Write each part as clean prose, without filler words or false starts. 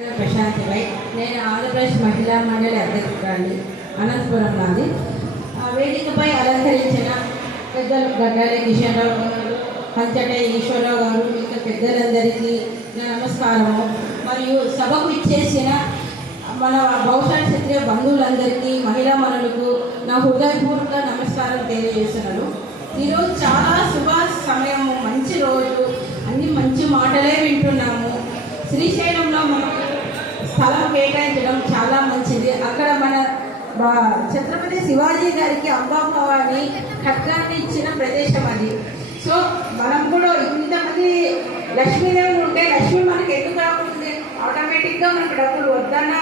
ప్రశాంతి భాయ్, నేను ఆంధ్రప్రదేశ్ మహిళా మండలి అధ్యక్షురాలి, అనంతపురం నాది. వేదికపై అలంకరించిన పెద్దలు గడ్డాల కిషన్రావు గారు, కంచట ఈశ్వరరావు గారు, ఇంకా పెద్దలందరికీ నా నమస్కారము. మరియు సభకు ఇచ్చేసిన మన భవిష్యత్ క్షత్రియ బంధువులందరికీ, మహిళా మనులకు నా హృదయపూర్వక నమస్కారం తెలియజేస్తున్నాను. ఈరోజు చాలా శుభ సమయము, మంచి రోజు, అన్ని మంచి మాటలే వింటున్నాము. శ్రీశైలంలో మనం స్థలం కేటాయించడం చాలా మంచిది. అక్కడ మన ఛత్రపతి శివాజీ గారికి అంబాభవాని ఖడ్గాన్ని ఇచ్చిన ప్రదేశం అది. సో మనం కూడా ఇంతమంది లక్ష్మీదేవి ఉంటే లక్ష్మి మనకి ఎందుకు రాకుండా ఆటోమేటిక్గా మనకు డబ్బులు వద్దన్న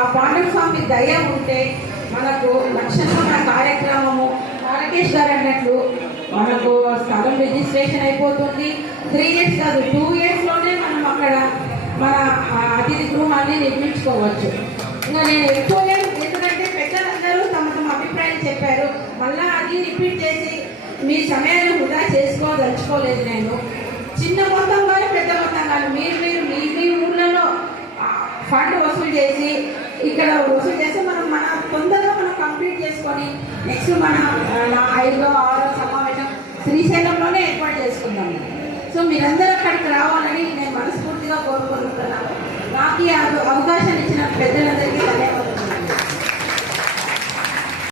ఆ పాండవ స్వామి దయ ఉంటే మనకు లక్షణంగా మన కార్యక్రమము రాకేష్ గారు అన్నట్లు మనకు స్థలం రిజిస్ట్రేషన్ అయిపోతుంది. 3 years కాదు, 2 yearsలోనే మనం అక్కడ మన అతిథి గృహాన్ని నిర్మించుకోవచ్చు. ఇంకా నేను ఎక్కువ ఎందుకంటే పెద్దలందరూ తమ తమ అభిప్రాయం చెప్పారు. మళ్ళీ అది రిపీట్ చేసి మీ సమయాన్ని వృధా చేసుకోదలుచుకోలేదు. నేను చిన్న మొత్తం కానీ పెద్ద మొత్తం కానీ మీరు మీ ఊళ్ళలో ఫండ్ వసూలు చేసి ఇక్కడ వసూలు చేస్తే మన తొందరగా మనం కంప్లీట్ చేసుకొని నెక్స్ట్ మన 5వ 6వ సమావేశం శ్రీశైలంలోనే ఏర్పాటు చేసుకుందాము. సో మీరందరూ అక్కడికి రావాలని నేను మనస్ఫూర్తిగా కోరుకుంటున్నాను. నాకు ఈ అవకాశం ఇచ్చిన పెద్దలందరికీ